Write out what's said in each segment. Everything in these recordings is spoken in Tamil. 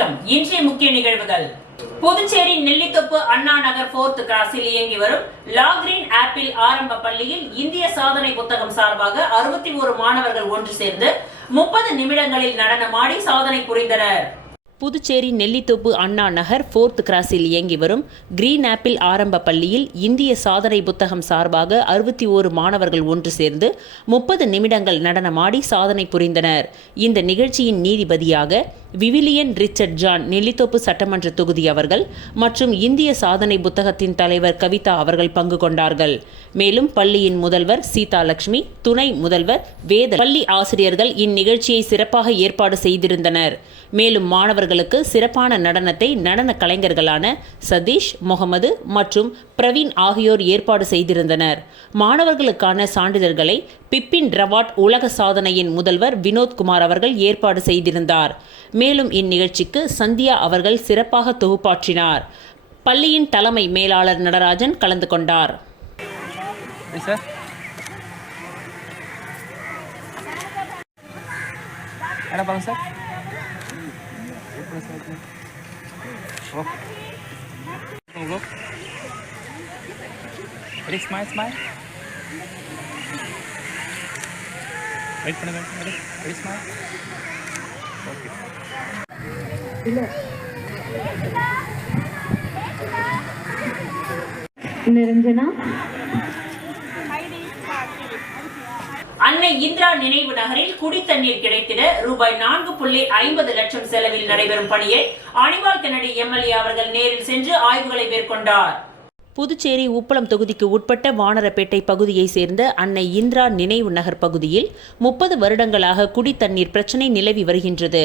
வணக்கம். இன்றைய முக்கிய நிகழ்வுகள். புதுச்சேரி நெல்லித்தோப்பு அண்ணா நகர் 4th கிராஸில் இயங்கி வரும் லா கிரீன் ஆப்பிள் ஆரம்ப பள்ளியில் இந்திய சாதனை புத்தகம் சார்பாக 61 மாணவர்கள் ஒன்று சேர்ந்து 30 நிமிடங்களில் நடனமாடி சாதனை புரிந்தனர். புதுச்சேரி நெல்லித்தோப்பு அண்ணா நகர் 4th கிராஸில் இயங்கி வரும் கிரீன் ஆப்பிள் ஆரம்ப பள்ளியில் இந்திய சாதனை புத்தகம் சார்பாக 61 மாணவர்கள் ஒன்று சேர்ந்து 30 நிமிடங்கள் நடனமாடி சாதனை புரிந்தனர். இந்த நிகழ்ச்சியின் நீதிபதியாக விவிலியன் ரிச்சர்ட் ஜான் நெல்லித்தோப்பு சட்டமன்ற தொகுதி அவர்கள் மற்றும் இந்திய சாதனை புத்தகத்தின் தலைவர் கவிதா அவர்கள் பங்கு கொண்டார்கள். மேலும் பள்ளியின் முதல்வர் சீதாலட்சுமி, துணை முதல்வர் வேத, பள்ளி ஆசிரியர்கள் இந்நிகழ்ச்சியை சிறப்பாக ஏற்பாடு செய்திருந்தனர். மேலும் மாணவர்களுக்கு சிறப்பான நடனத்தை நடன கலைஞர்களான சதீஷ், முகமது மற்றும் பிரவீன் ஆகியோர் ஏற்பாடு செய்திருந்தனர். மாணவர்களுக்கான சான்றிதழ்களை பிப்பின் ரவாட் உலக சாதனையின் முதல்வர் வினோத்குமார் அவர்கள் ஏற்பாடு செய்திருந்தார். மேலும் இந்நிகழ்ச்சிக்கு சந்தியா அவர்கள் சிறப்பாக தொகுப்பாற்றினார். பள்ளியின் தலைமை மேலாளர் நடராஜன் கலந்து கொண்டார். நிரஞ்சனா, அன்னை இந்திரா நினைவு நகரில் குடித்தண்ணீர் கிடைத்திட ரூபாய் 4.50 லட்சம் செலவில் நடைபெறும் பணியை அனிவால் கென்னடி எம்எல்ஏ அவர்கள் நேரில் சென்று ஆய்வுகளை மேற்கொண்டார். புதுச்சேரி உப்பளம் தொகுதிக்கு உட்பட்ட வானரப்பேட்டை பகுதியை சேர்ந்த அன்னை இந்திரா நினைவு நகர் பகுதியில் 30 வருடங்களாக குடித்தண்ணீர் பிரச்சினை நிலவி வருகின்றது.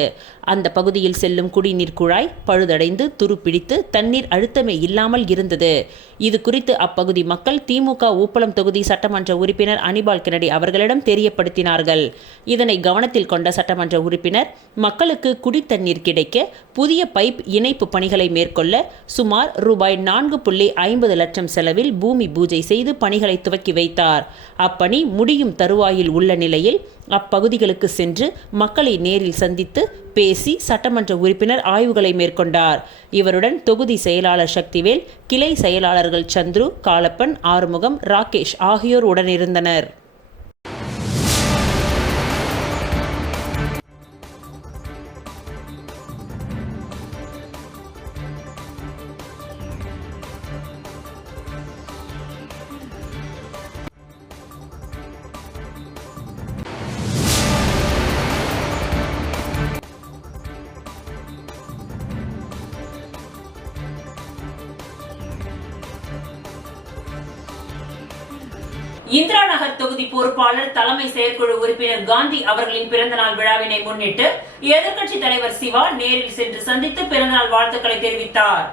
அந்த பகுதியில் செல்லும் குடிநீர் குழாய் பழுதடைந்து துருப்பிடித்து தண்ணீர் அழுத்தமே இல்லாமல் இருந்தது. இது குறித்து அப்பகுதி மக்கள் திமுக உப்பளம் தொகுதி சட்டமன்ற உறுப்பினர் அனிபால் கென்னடி அவர்களிடம் தெரியப்படுத்தினார்கள். இதனை கவனத்தில் கொண்ட சட்டமன்ற உறுப்பினர் மக்களுக்கு குடித்தண்ணீர் கிடைக்க புதிய பைப் இணைப்பு பணிகளை மேற்கொள்ள சுமார் ரூபாய் 4.50 லட்சம் செலவில் பூமி பூஜை செய்து பணிகளை துவக்கி வைத்தார். அப்பணி முடியும் தருவாயில் உள்ள நிலையில் அப்பகுதிகளுக்கு சென்று மக்களை நேரில் சந்தித்து பேசி சட்டமன்ற உறுப்பினர் ஆய்வுகளை மேற்கொண்டார். இவருடன் தொகுதி செயலாளர் சக்திவேல், கிளை செயலாளர்கள் சந்துரு, காலப்பன், ஆறுமுகம், ராகேஷ் ஆகியோர் உடனிருந்தனர். இந்திரா நகர் தொகுதி பொறுப்பாளர் தலைமை செயற்குழு உறுப்பினர் காந்தி அவர்களின் பிறந்தநாள் விழாவினை முன்னிட்டு எதிர்க்கட்சி தலைவர் சிவா நேரில் சென்று சந்தித்து பிறந்தநாள் வாழ்த்துக்களை தெரிவித்தார்.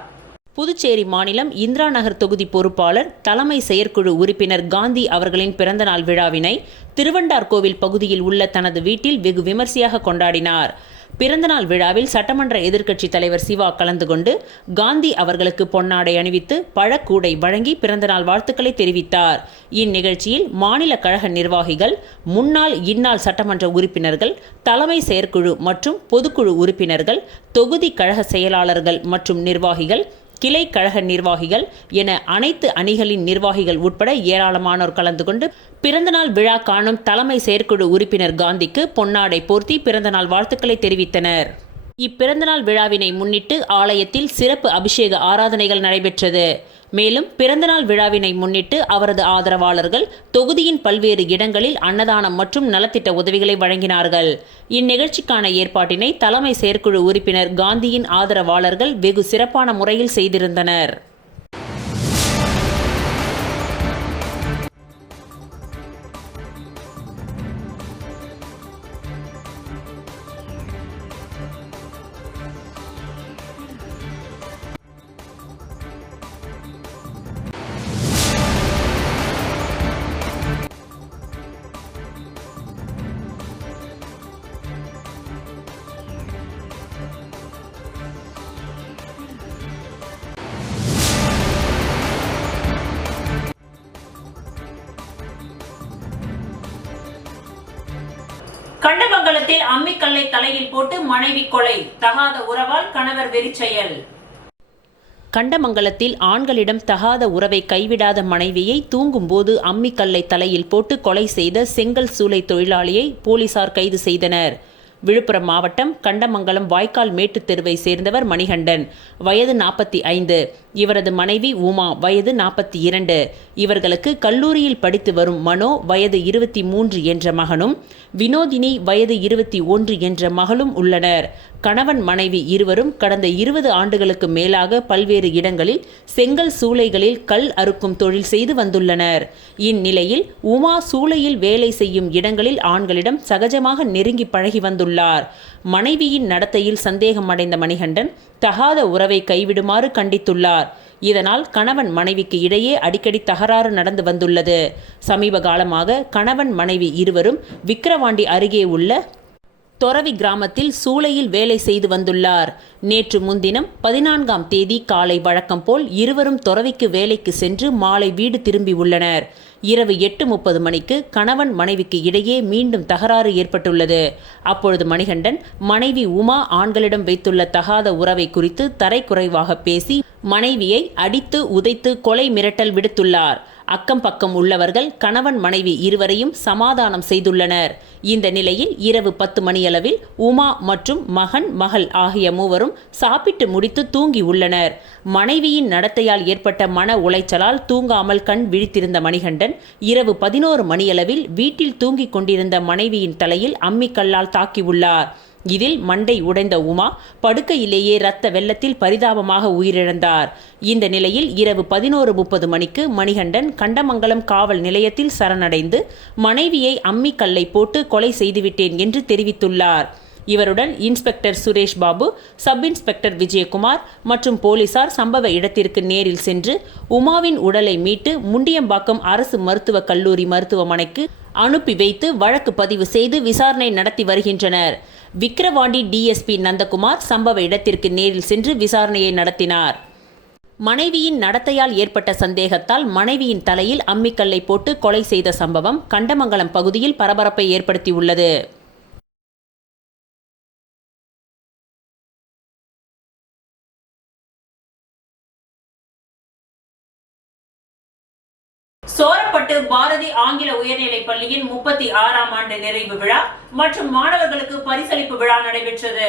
புதுச்சேரி மாநிலம் இந்திரா நகர் தொகுதி பொறுப்பாளர் தலைமை செயற்குழு உறுப்பினர் காந்தி அவர்களின் பிறந்தநாள் விழாவினை திருவண்டார்கோவில் பகுதியில் உள்ள தனது வீட்டில் வெகு விமர்சையாக கொண்டாடினார். பிறந்தநாள் விழாவில் சட்டமன்ற எதிர்க்கட்சி தலைவர் சிவா கலந்து கொண்டு காந்தி அவர்களுக்கு பொன்னாடை அணிவித்து பழக்கூடை வழங்கி பிறந்தநாள் வாழ்த்துக்களை தெரிவித்தார். இந்நிகழ்ச்சியில் மாநில கழக நிர்வாகிகள், முன்னாள் இந்நாள் சட்டமன்ற உறுப்பினர்கள், தலைமை செயற்குழு மற்றும் பொதுக்குழு உறுப்பினர்கள், தொகுதி கழக செயலாளர்கள் மற்றும் நிர்வாகிகள், கிளை கழக நிர்வாகிகள் என அனைத்து அணிகளின் நிர்வாகிகள் உட்பட ஏராளமானோர் கலந்து கொண்டு பிறந்தநாள் விழா காணும் தலைமை செயற்குழு உறுப்பினர் காந்திக்கு பொன்னாடை போர்த்தி பிறந்தநாள் வாழ்த்துக்களை தெரிவித்தனர். இப்பிறந்தநாள் விழாவினை முன்னிட்டு ஆலயத்தில் சிறப்பு அபிஷேக ஆராதனைகள் நடைபெற்றது. மேலும் பிறந்தநாள் விழாவினை முன்னிட்டு அவரது ஆதரவாளர்கள் தொகுதியின் பல்வேறு இடங்களில் அன்னதானம் மற்றும் நலத்திட்ட உதவிகளை வழங்கினார்கள். இந்நிகழ்ச்சிக்கான ஏற்பாட்டினை தலைமை செயற்குழு உறுப்பினர் காந்தியின் ஆதரவாளர்கள் வெகு சிறப்பான முறையில் செய்திருந்தனர். கண்டமங்கலத்தில் அம்மிக்கல்லை தலையில் போட்டு மனைவி கொலை, தகாத உறவால் கணவர் வெறிச்செயல். கண்டமங்கலத்தில் ஆண்களிடம் தகாத உறவை கைவிடாத மனைவியை தூங்கும்போது அம்மிக்கல்லை தலையில் போட்டு கொலை செய்த செங்கல் சூளை தொழிலாளியை போலீசார் கைது செய்தனர். விழுப்புரம் மாவட்டம் கண்டமங்கலம் வாய்க்கால் மேட்டு தெருவை சேர்ந்தவர் மணிகண்டன், வயது 45. இவரது மனைவி உமா, வயது 42. இவர்களுக்கு கல்லூரியில் படித்து வரும் மனோ, வயது 23 என்ற மகனும், வினோதினி, வயது 21 என்ற மகளும் உள்ளனர். கணவன் மனைவி இருவரும் கடந்த 20 ஆண்டுகளுக்கு மேலாக பல்வேறு இடங்களில் செங்கல் சூளைகளில் கல் அறுக்கும் தொழில் செய்து வந்துள்ளனர். இந்நிலையில் உமா சூளையில் வேலை செய்யும் இடங்களில் ஆண்களிடம் சகஜமாக நெருங்கி பழகி வந்துள்ளார். மனைவியின் நடத்தையில் சந்தேகம் அடைந்த மணிகண்டன் தகாத உறவை கைவிடுமாறு கண்டித்துள்ளார். இதனால் கணவன் மனைவிக்கு இடையே அடிக்கடி தகராறு நடந்து வந்துள்ளது. சமீப காலமாக கணவன் மனைவி இருவரும் விக்கிரவாண்டி அருகே உள்ள தொரவி கிராமத்தில் சூளையில் வேலை செய்து வந்துள்ளார். நேற்று முன்தினம் 14ஆம் தேதி காலை வழக்கம் போல் இருவரும் தொரவிக்கு வேலைக்கு சென்று மாலை வீடு திரும்பி உள்ளனர். இரவு 8:30 மணிக்கு கணவன் மனைவிக்கு இடையே மீண்டும் தகராறு ஏற்பட்டுள்ளது. அப்பொழுது மணிகண்டன் மனைவி உமா ஆண்களிடம் வைத்துள்ள தகாத உறவை குறித்து தரைக்குறைவாக பேசி மனைவியை அடித்து உதைத்து கொலை மிரட்டல் விடுத்துள்ளார். அக்கம் பக்கம் உள்ளவர்கள் கணவன் மனைவி இருவரையும் சமாதானம் செய்துள்ளனர். இந்த நிலையில் இரவு 10 மணியளவில் உமா மற்றும் மகன் மகள் ஆகிய மூவரும் சாப்பிட்டு முடித்து தூங்கி உள்ளனர். மனைவியின் நடத்தையால் ஏற்பட்ட மன உளைச்சலால் தூங்காமல் கண் விழித்திருந்த மணிகண்டன் இரவு 11 மணியளவில் வீட்டில் தூங்கிக் கொண்டிருந்த மனைவியின் தலையில் அம்மிக்கல்லால் தாக்கியுள்ளார். இதில் மண்டை உடைந்த உமா படுக்கையிலேயே இரத்த வெள்ளத்தில் பரிதாபமாக உயிரிழந்தார். இந்த நிலையில் இரவு 11:30 மணிக்கு மணிகண்டன் கண்டமங்கலம் காவல் நிலையத்தில் சரணடைந்து மனைவியை அம்மிக்கல்லை போட்டு கொலை செய்துவிட்டேன் என்று தெரிவித்துள்ளார். இவருடன் inspector Suresh Babu, sub inspector Vijayakumar மற்றும் போலீசார் சம்பவ இடத்திற்கு நேரில் சென்று உமாவின் உடலை மீட்டு முண்டியம்பாக்கம் அரசு மருத்துவக் கல்லூரி மருத்துவமனைக்கு அனுப்பி வைத்து வழக்கு பதிவு செய்து விசாரணை நடத்தி வருகின்றனர். விக்கிரவாண்டி டிஎஸ்பி நந்தகுமார் சம்பவ இடத்திற்கு நேரில் சென்று விசாரணையை நடத்தினார். மனைவியின் நடத்தையால் ஏற்பட்ட சந்தேகத்தால் மனைவியின் தலையில் அம்மிக்கல்லை போட்டு கொலை செய்த சம்பவம் கண்டமங்கலம் பகுதியில் பரபரப்பை ஏற்படுத்தியுள்ளது. சோரப்பட்டு பாரதி ஆங்கில உயர்நிலைப் பள்ளியின் 36ஆம் ஆண்டு நிறைவு விழா மற்றும் மாணவர்களுக்கு பரிசளிப்பு விழா நடைபெற்றது.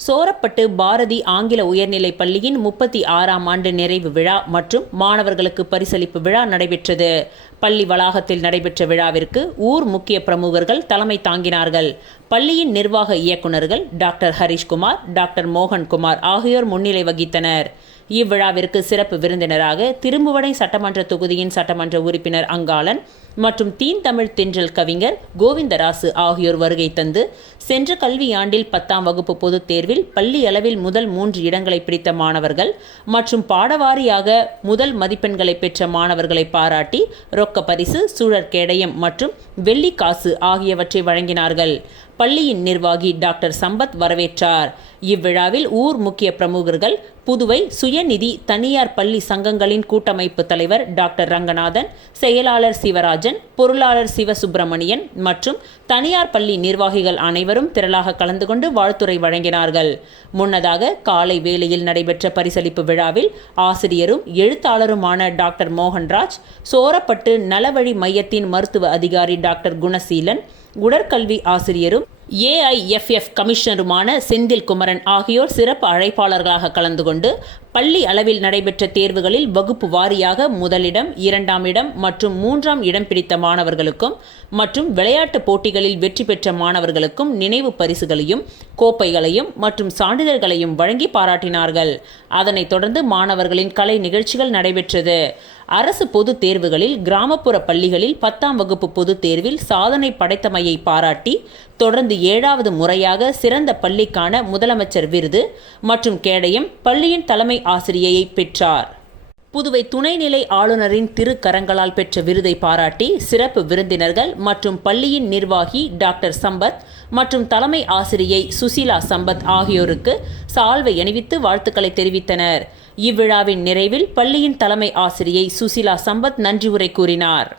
சோரப்பட்டு பாரதி ஆங்கில உயர்நிலைப் பள்ளியின் 36ஆம் ஆண்டு நிறைவு விழா மற்றும் மாணவர்களுக்கு பரிசளிப்பு விழா நடைபெற்றது. பள்ளி வளாகத்தில் நடைபெற்ற விழாவிற்கு ஊர் முக்கிய பிரமுகர்கள் தலைமை தாங்கினார்கள். பள்ளியின் நிர்வாக இயக்குநர்கள் டாக்டர் ஹரிஷ்குமார், டாக்டர் மோகன்குமார் ஆகியோர் முன்னிலை வகித்தனர். இவ்விழாவிற்கு சிறப்பு விருந்தினராக திரும்புவடை சட்டமன்ற தொகுதியின் சட்டமன்ற உறுப்பினர் அங்காளன் மற்றும் தீன் தமிழ் தென்றல் கவிஞர் கோவிந்தராசு ஆகியோர் வருகை தந்து சென்ற கல்வியாண்டில் 10ஆம் வகுப்பு பொதுத் தேர்வில் பள்ளி அளவில் முதல் 3 இடங்களை பிடித்த மாணவர்கள் மற்றும் பாடவாரியாக முதல் மதிப்பெண்களை பெற்ற மாணவர்களை பாராட்டி ரொக்க பரிசு, சுழற்கேடயம் மற்றும் வெள்ளிக்காசு ஆகியவற்றை வழங்கினார்கள். பள்ளியின் நிர்வாகி டாக்டர் சம்பத் வரவேற்றார். இவ்விழாவில் ஊர் முக்கிய பிரமுகர்கள், புதுவை சுயநிதி தனியார் பள்ளி சங்கங்களின் கூட்டமைப்பு தலைவர் டாக்டர் ரங்கநாதன், செயலாளர் சிவராஜன், பொருளாளர் சிவசுப்பிரமணியன் மற்றும் தனியார் பள்ளி நிர்வாகிகள் அனைவரும் திரளாக கலந்து கொண்டு வாழ்த்துரை வழங்கினார்கள். முன்னதாக காலை வேளையில் நடைபெற்ற பரிசளிப்பு விழாவில் ஆசிரியரும் எழுத்தாளருமான டாக்டர் மோகன்ராஜ், சோரப்பட்டு நலவழி மையத்தின் மருத்துவ அதிகாரி டாக்டர் குணசீலன், உடற்கல்வி ஆசிரியரும் AIFF கமிஷனருமான செந்தில் குமரன் ஆகியோர் சிறப்பு அழைப்பாளர்களாக கலந்து கொண்டு பள்ளி அளவில் நடைபெற்ற தேர்வுகளில் வகுப்பு வாரியாக முதலிடம், 2ஆம் இடம் மற்றும் 3ஆம் இடம் பிடித்த மாணவர்களுக்கும் மற்றும் விளையாட்டு போட்டிகளில் வெற்றி பெற்ற மாணவர்களுக்கும் நினைவு பரிசுகளையும் கோப்பைகளையும் மற்றும் சான்றிதழ்களையும் வழங்கி பாராட்டினார்கள். அதனைத் தொடர்ந்து மாணவர்களின் கலை நிகழ்ச்சிகள் நடைபெற்றது. அரசு பொதுத் தேர்வுகளில் கிராமப்புற பள்ளிகளில் 10ஆம் வகுப்பு பொதுத் தேர்வில் சாதனை படைத்தமையை பாராட்டி தொடர்ந்து 7வது முறையாக சிறந்த பள்ளிக்கான முதலமைச்சர் விருது மற்றும் கேடயம் பள்ளியின் தலைமை ஆசிரியையை பெற்றார். புதுவை துணைநிலை ஆளுநரின் திருக்கரங்களால் பெற்ற விருதை பாராட்டி சிறப்பு விருந்தினர்கள் மற்றும் பள்ளியின் நிர்வாகி டாக்டர் சம்பத் மற்றும் தலைமை ஆசிரியை சுசீலா சம்பத் ஆகியோருக்கு சால்வை அணிவித்து வாழ்த்துக்களை தெரிவித்தனர். இவ்விழாவின் நிறைவில் பள்ளியின் தலைமை ஆசிரியை சுசீலா சம்பத் நன்றி உரை கூறினார்.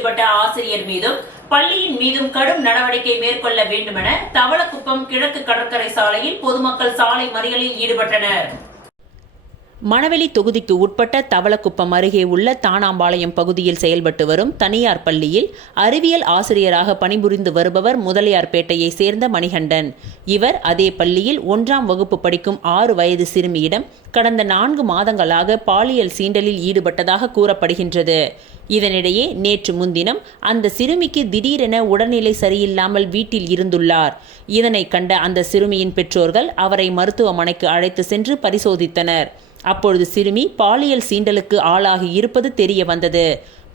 ஈடுபட்ட ஆசிரியர் மீதும் பள்ளியின் மீதும் கடும் நடவடிக்கை மேற்கொள்ள வேண்டுமென தவளக்குப்பம் கிழக்கு கடற்கரை சாலையில் பொதுமக்கள் சாலை மறியலில் ஈடுபட்டனர். மணவெளி தொகுதிக்கு உட்பட்ட தவளக்குப்பம் அருகே உள்ள தானாம்பாளையம் பகுதியில் செயல்பட்டு வரும் தனியார் பள்ளியில் அறிவியல் ஆசிரியராக பணிபுரிந்து வருபவர் முதலியார்பேட்டையை சேர்ந்த மணிகண்டன். இவர் அதே பள்ளியில் 1ஆம் வகுப்பு படிக்கும் 6 வயது சிறுமியிடம் கடந்த 4 மாதங்களாக பாலியல் சீண்டலில் ஈடுபட்டதாக கூறப்படுகின்றது. இதனிடையே நேற்று முன்தினம் அந்த சிறுமிக்கு திடீரென உடல்நிலை சரியில்லாமல் வீட்டில் இருந்துள்ளார். இதனை கண்ட அந்த சிறுமியின் பெற்றோர்கள் அவரை மருத்துவமனைக்கு அழைத்து சென்று பரிசோதித்தனர். அப்பொழுது சிறுமி பாலியல் சீண்டலுக்கு ஆளாகி இருப்பது தெரிய வந்தது.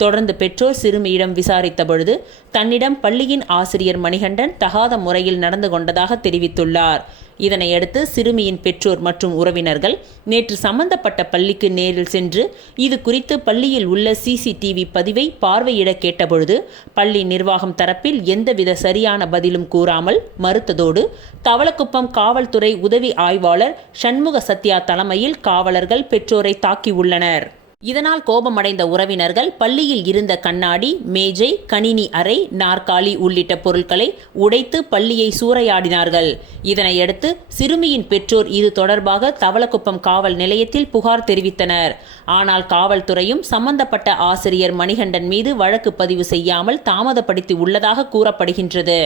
தொடர்ந்து பெற்றோர் சிறுமியிடம் விசாரித்த பொழுது தன்னிடம் பள்ளியின் ஆசிரியர் மணிகண்டன் தகாத முறையில் நடந்து கொண்டதாக தெரிவித்துள்ளார். இதனையடுத்து சிறுமியின் பெற்றோர் மற்றும் உறவினர்கள் நேற்று சம்பந்தப்பட்ட பள்ளிக்கு நேரில் சென்று இது குறித்து பள்ளியில் உள்ள CCTV பதிவை பார்வையிட கேட்டபொழுது பள்ளி நிர்வாகம் தரப்பில் எந்தவித சரியான பதிலும் கூறாமல் மறுத்ததோடு தவளக்குப்பம் காவல்துறை உதவி ஆய்வாளர் சண்முக சத்யா தலைமையில் காவலர்கள் பெற்றோரை தாக்கியுள்ளனர். இதனால் கோபமடைந்த உறவினர்கள் பள்ளியில் இருந்த கண்ணாடி, மேஜை, கணினி அறை, நாற்காலி உள்ளிட்ட பொருட்களை உடைத்து பள்ளியை சூறையாடினார்கள். இதனையடுத்து சிறுமியின் பெற்றோர் இது தொடர்பாக தவளக்குப்பம் காவல் நிலையத்தில் புகார் தெரிவித்தனர். ஆனால் காவல்துறையும் சம்பந்தப்பட்ட ஆசிரியர் மணிகண்டன் மீது வழக்கு பதிவு செய்யாமல் தாமதப்படுத்தி உள்ளதாக கூறப்படுகின்றது.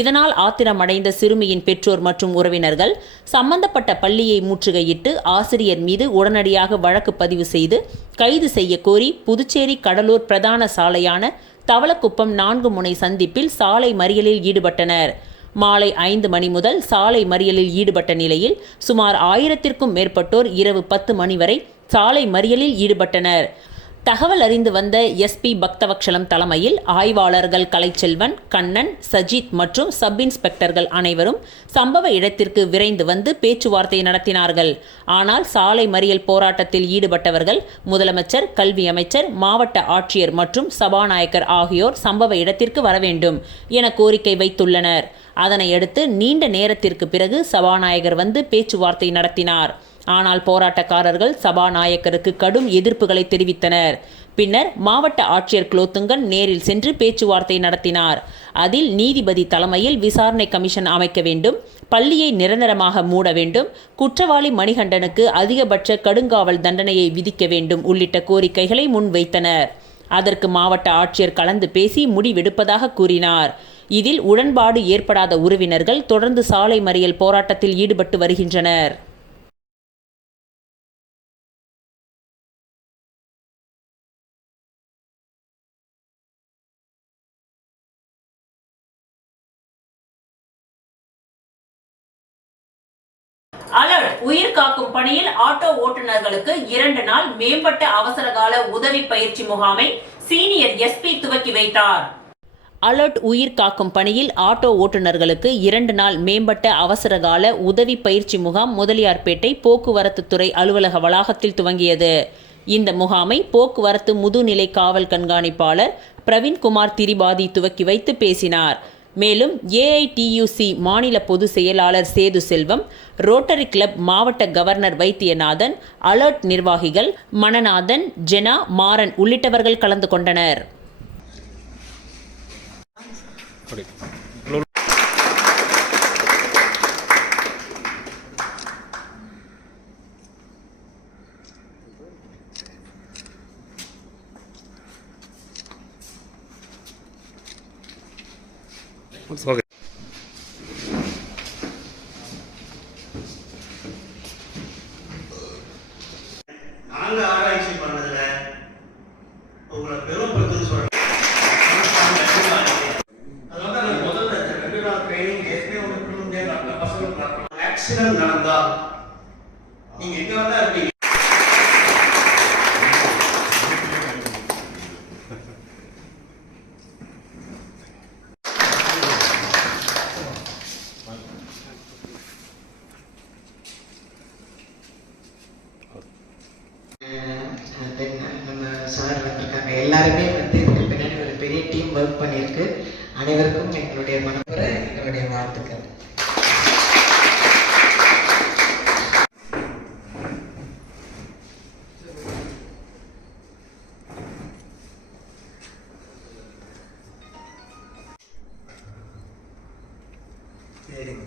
இதனால் ஆத்திரமடைந்த சிறுமியின் பெற்றோர் மற்றும் உறவினர்கள் சம்பந்தப்பட்ட பள்ளியை முற்றுகையிட்டு ஆசிரியர் மீது உடனடியாக வழக்கு பதிவு செய்து கைது செய்ய கோரி புதுச்சேரி கடலூர் பிரதான சாலையான தவளக்குப்பம் 4 முனை சந்திப்பில் சாலை மறியலில் ஈடுபட்டனர். மாலை 5 மணி முதல் சாலை மறியலில் ஈடுபட்ட நிலையில் சுமார் 1000க்கும் மேற்பட்டோர் இரவு 10 மணி வரை சாலை மறியலில் ஈடுபட்டனர். தகவல் அறிந்து வந்த SP பக்தவக்ஷலம் தலைமையில் ஆய்வாளர்கள் கலைச்செல்வன், கண்ணன், சஜித் மற்றும் சப் இன்ஸ்பெக்டர்கள் அனைவரும் சம்பவ இடத்திற்கு விரைந்து வந்து பேச்சுவார்த்தை நடத்தினார்கள். ஆனால் சாலை மறியல் போராட்டத்தில் ஈடுபட்டவர்கள் முதலமைச்சர், கல்வி அமைச்சர், மாவட்ட ஆட்சியர் மற்றும் சபாநாயகர் ஆகியோர் சம்பவ இடத்திற்கு வர வேண்டும் என கோரிக்கை வைத்துள்ளனர். அதனையடுத்து நீண்ட நேரத்திற்கு பிறகு சபாநாயகர் வந்து பேச்சுவார்த்தை நடத்தினார். ஆனால் போராட்டக்காரர்கள் சபாநாயகருக்கு கடும் எதிர்ப்புகளை தெரிவித்தனர். பின்னர் மாவட்ட ஆட்சியர் குலோத்துங்கன் நேரில் சென்று பேச்சுவார்த்தை நடத்தினார். அதில் நீதிபதி தலைமையில் விசாரணை கமிஷன் அமைக்க வேண்டும், பள்ளியை நிரந்தரமாக மூட வேண்டும், குற்றவாளி மணிகண்டனுக்கு அதிகபட்ச கடுங்காவல் தண்டனையை விதிக்க வேண்டும் உள்ளிட்ட கோரிக்கைகளை முன்வைத்தனர். அதற்கு மாவட்ட ஆட்சியர் கலந்து பேசி முடிவெடுப்பதாக கூறினார். இதில் உடன்பாடு ஏற்படாத உறவினர்கள் தொடர்ந்து சாலை மறியல் போராட்டத்தில் ஈடுபட்டு வருகின்றனர். அலர்ட்! உயிர் காக்கும் பணியில் ஆட்டோ ஓட்டுநர்களுக்கு 2 நாள் மேம்பட்ட அவசரகால உதவி பயிற்சி முகாமை சீனியர் SP துவக்கி வைத்தார். அலர்ட் உயிர் காக்கும் பணியில் ஆட்டோ ஓட்டுநர்களுக்கு 2 நாள் மேம்பட்ட அவசரகால உதவி பயிற்சி முகாம் முதலியார்பேட்டை போக்குவரத்து துறை அலுவலக வளாகத்தில் துவங்கியது. இந்த முகாமை போக்குவரத்து முதுநிலை காவல் கண்காணிப்பாளர் பிரவீன்குமார் திரிபாதி துவக்கி வைத்து பேசினார். மேலும் AITUC மாநில பொதுச் செயலாளர் சேது செல்வம், ரோட்டரி கிளப் மாவட்ட கவர்னர் வைத்தியநாதன், அலர்ட் நிர்வாகிகள் மணநாதன், ஜெனா, மாறன் உள்ளிட்டவர்கள் கலந்து கொண்டனர். Okay. நாங்க ஆராய்ச்சி பண்ணதுல உங்களை பெருமைப்படுத்துன்னு சொல்றேன். அதனால நான் முதல்ல 2 நாள் ட்ரைனிங் ஏற்கனவே நம்ம பசங்க ஆக்சிடென்ட் நடந்தா நீங்க எங்க வந்தா இருப்பீங்க. நம்ம சார் வந்திருக்காங்க. எல்லாருமே வந்து இதுக்கு பின்னாடி ஒரு பெரிய டீம் ஒர்க் பண்ணியிருக்கு. அனைவருக்கும் எங்களுடைய மனப்பூர்வ எங்களுடைய வாழ்த்துக்கள். சரிங்க.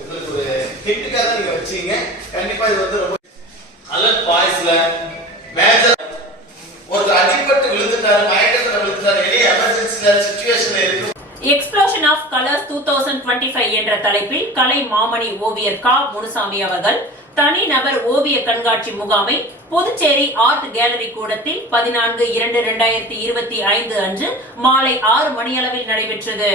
உங்களுக்கு ஒரு ஹிட்டுக்காக தான் நீங்க வச்சீங்க. கண்டிப்பா இது வந்து ரொம்ப அலர்ட் பாய்ஸ்ல மேஜர் ஒரு அடிபட்டு விழுந்துட்டாரு, மயக்கத்துல விழுந்துட்டாரு, எளிய எமர்ஜென்சில சிச்சுவேஷன்ல இருக்கு. எக்ஸ்ப்ளோஷன் ஆஃப் கலர்ஸ் 2025 என்ற தலைப்பில் கலை மாமணி ஓவியர் கா முனுசாமி அவர்கள் தனிநபர் ஓவிய கண்காட்சி முகாமை புதுச்சேரி ஆர்ட் கேலரி கூடத்தில் 14/2/2025 அன்று மாலை 6 மணியளவில் நடைபெற்றது.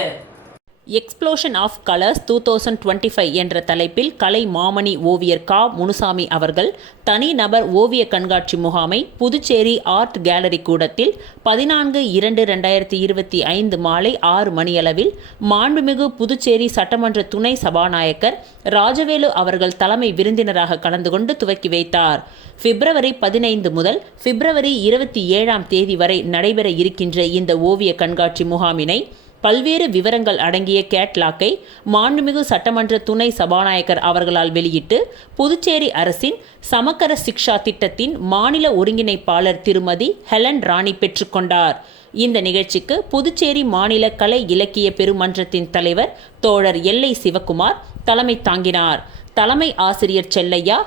எக்ஸ்ப்ளோஷன் ஆஃப் கலர்ஸ் 2025 என்ற தலைப்பில் கலை மாமணி ஓவியர் கா முனுசாமி அவர்கள் தனிநபர் ஓவிய கண்காட்சி முகாமை புதுச்சேரி ஆர்ட் கேலரி கூடத்தில் 14/2/2025 மாலை 6 மணியளவில் மாண்புமிகு புதுச்சேரி சட்டமன்ற துணை சபாநாயகர் ராஜவேலு அவர்கள் தலைமை விருந்தினராக கலந்து கொண்டு துவக்கி வைத்தார். பிப்ரவரி 15 முதல் பிப்ரவரி 27ஆம் தேதி வரை நடைபெற இருக்கின்ற இந்த ஓவிய கண்காட்சி முகாமினை பல்வேறு விவரங்கள் அடங்கிய கேட்லாக்கை மாண்புமிகு சட்டமன்ற துணை சபாநாயகர் அவர்களால் வெளியிட்டு புதுச்சேரி அரசின் சமக்கர சிக்ஷா திட்டத்தின் மாநில ஒருங்கிணைப்பாளர் திருமதி ஹெலன் ராணி பெற்றுக்கொண்டார். இந்த நிகழ்ச்சிக்கு புதுச்சேரி மாநில கலை இலக்கிய பெருமன்றத்தின் தலைவர் தோழர் எல்லை சிவக்குமார் தலைமை தாங்கினார். தலைமை ஆசிரியர் செல்லையா,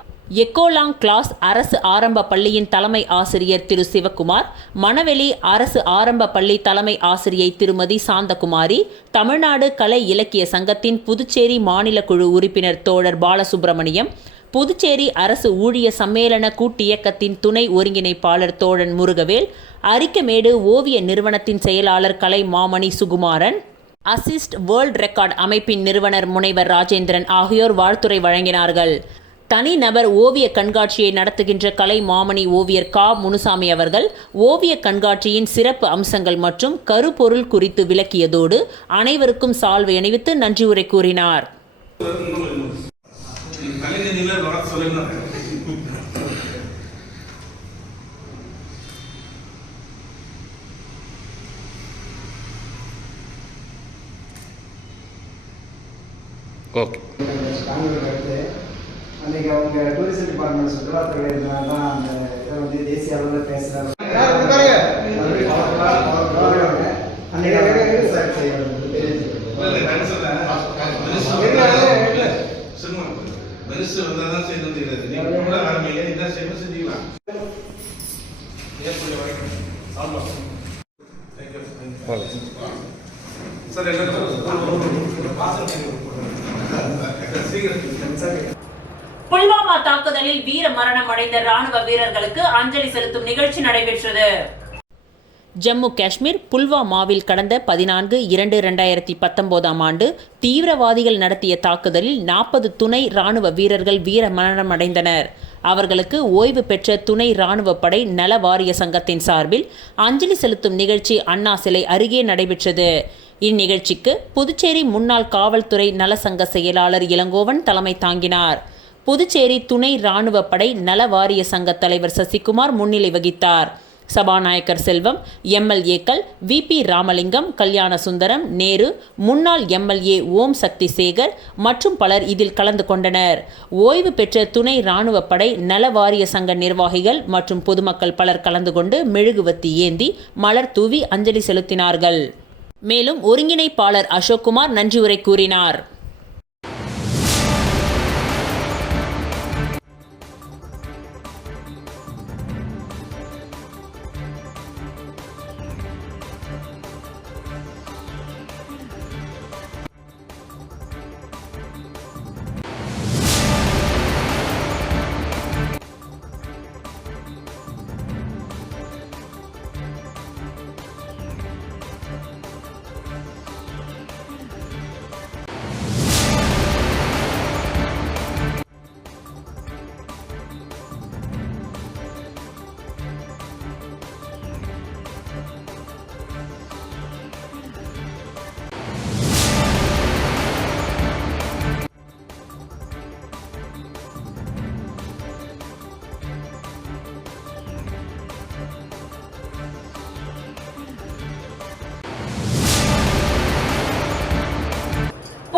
எக்கோலாங் கிளாஸ் அரசு ஆரம்ப பள்ளியின் தலைமை ஆசிரியர் திரு சிவக்குமார், மணவெளி அரசு ஆரம்ப பள்ளி தலைமை ஆசிரியை திருமதி சாந்தகுமாரி, தமிழ்நாடு கலை இலக்கிய சங்கத்தின் புதுச்சேரி மாநில குழு உறுப்பினர் தோழர் பாலசுப்ரமணியம், புதுச்சேரி அரசு ஊழிய சம்மேளன கூட்டியக்கத்தின் துணை ஒருங்கிணைப்பாளர் தோழன் முருகவேல், அரிக்கமேடு ஓவிய நிறுவனத்தின் செயலாளர் கலை மாமணி சுகுமாரன், அசிஸ்ட் வேர்ல்ட் ரெக்கார்ட் அமைப்பின் நிறுவனர் முனைவர் ராஜேந்திரன் ஆகியோர் வாழ்த்துரை வழங்கினார்கள். தனிநபர் ஓவிய கண்காட்சியை நடத்துகின்ற கலை மாமணி ஓவியர் கா முனுசாமி அவர்கள் ஓவிய கண்காட்சியின் சிறப்பு அம்சங்கள் மற்றும் கருப்பொருள் குறித்து விளக்கியதோடு அனைவருக்கும் சால்வை அணிவித்து நன்றி உரை கூறினார். அன்றைக்கி அவங்க டூரிசம் டிபார்ட்மெண்ட் சுற்றுலாத்துறை இருந்தால் தான் அந்த இதை வந்து தேசிய அளவில் பேசுகிறாங்க. புல்வாமா தாக்குதலில் வீர மரணம் அடைந்த ராணுவ வீரர்களுக்கு அஞ்சலி செலுத்தும் நிகழ்ச்சி நடைபெற்றது. ஜம்மு காஷ்மீர் புல்வாமாவில் கடந்த 14/2/2019 ஆண்டு தீவிரவாதிகள் நடத்திய தாக்குதலில் 40 துணை ராணுவ வீரர்கள் வீர மரணம் அடைந்தனர். அவர்களுக்கு ஓய்வு பெற்ற துணை ராணுவ படை நல வாரிய சங்கத்தின் சார்பில் அஞ்சலி செலுத்தும் நிகழ்ச்சி அண்ணா சிலை அருகே நடைபெற்றது. இந்நிகழ்ச்சிக்கு புதுச்சேரி முன்னாள் காவல்துறை நல சங்க செயலாளர் இளங்கோவன் தலைமை தாங்கினார். புதுச்சேரி துணை ராணுவ படை நல வாரிய சங்க தலைவர் சசிகுமார் முன்னிலை வகித்தார். சபாநாயகர் செல்வம், எம்எல்ஏக்கள் விபி ராமலிங்கம், கல்யாண சுந்தரம், நேரு, முன்னாள் எம்எல்ஏ ஓம் சக்தி சேகர் மற்றும் பலர் இதில் கலந்து கொண்டனர். ஓய்வு பெற்ற துணை ராணுவ படை நல வாரிய சங்க நிர்வாகிகள் மற்றும் பொதுமக்கள் பலர் கலந்து கொண்டு மெழுகுவத்தி ஏந்தி மலர் தூவி அஞ்சலி செலுத்தினார்கள். மேலும் ஒருங்கிணைப்பாளர் அசோக்குமார் நன்றி உரை கூறினார்.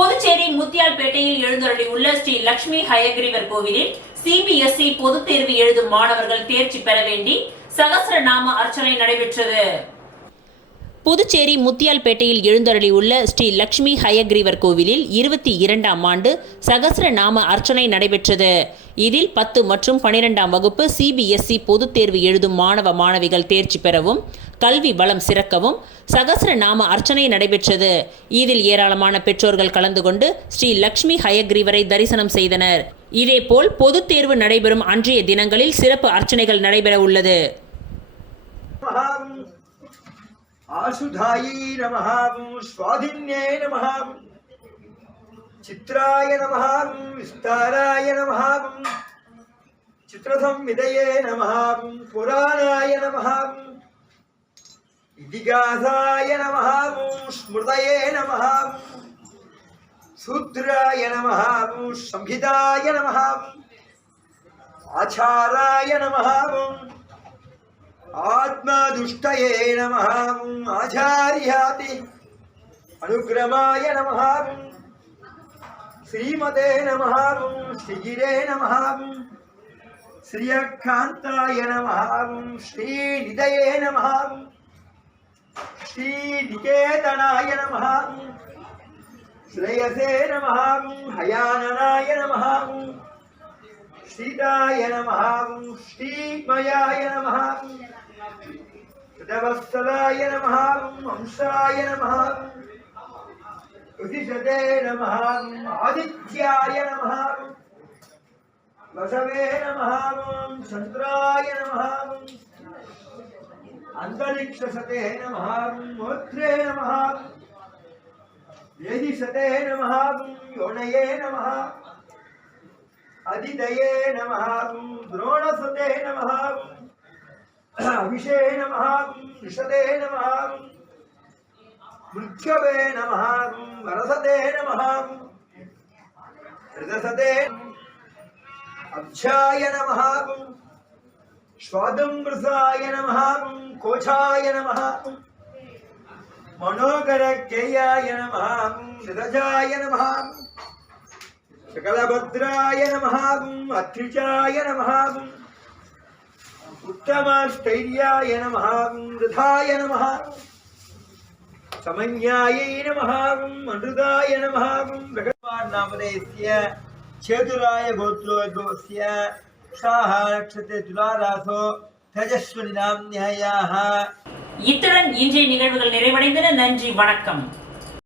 புதுச்சேரி முத்தியால்பேட்டையில் எழுந்தருளியுள்ள ஸ்ரீ லட்சுமி ஹயக்ரீவர் கோவிலில் CBSE பொதுத் தேர்வு எழுதும் மாணவர்கள் தேர்ச்சி பெற வேண்டி சகஸ்ரநாம அர்ச்சனை நடைபெற்றது. புதுச்சேரி முத்தியால்பேட்டையில் எழுந்தருளியுள்ள ஸ்ரீ லட்சுமி ஹயக்ரீவர் கோவிலில் 22ஆம் ஆண்டு சகஸ்ரநாம அர்ச்சனை நடைபெற்றது. இதில் 10 மற்றும் 12ஆம் வகுப்பு CBSE பொதுத் தேர்வு எழுதும் மாணவ மாணவிகள் தேர்ச்சி பெறவும் கல்வி வளம் சிறக்கவும் சகஸ்ரநாம அர்ச்சனை நடைபெற்றது. இதில் ஏராளமான பெற்றோர்கள் கலந்து கொண்டு ஸ்ரீ லட்சுமி ஹயக்ரீவரை தரிசனம் செய்தனர். இதேபோல் பொதுத் தேர்வு நடைபெறும் அன்றைய தினங்களில் சிறப்பு அர்ச்சனைகள் நடைபெற உள்ளது. आशुधायै नमः स्वाधिन्ये नमः चित्राय नमः विस्ताराय नमः चित्रसंविदये नमः पुराणाय नमः इतिहासाय नमः स्मृतये नमः सूत्राय नमः संहिताय नमः आचाराय नमः आत्मदुष्टये नमः आचार्याति अनुग्रमाय नमः श्रीमते नमः श्रीगिरे नमः श्रीयकान्ताय नमः श्रीनिधये नमः श्रीनिकेतनाय नमः श्रेयसे नमः हयाननाय नमः सीताय नमः श्रीमयाय नमः कृतवत्सलाय नमः हंसाय नमः उदिशते नमः आदित्याय नमः वसवे नमः चन्द्राय नमः अन्तरिक्षसते नमः मोत्रे नमः वेदिसते नमः योनये नमः अधिदये नमः द्रोणसते नमः अभिषे नमः ऋषते नमः मृत्यवे नमः वरसते नमः हृदसते अब्जाय नमः स्वादुमृसाय नमः कोचाय नमः मनोकरकेयाय नमः हृदजाय नमः सकलभद्राय नमः अत्रिचाय नमः उत्तमस्थैर्याय नमः वृथाय नमः समन्यायै नमः अनृताय नमः भगवान्नामधेयस्य चेतुराय गोत्रोद्भवस्य शाह नक्षत्रे तुलारासो तेजस्विनी नाम्न्यायाः. இத்துடன் இன்றைய நிகழ்வுகள் நிறைவடைந்தன. நன்றி, வணக்கம்.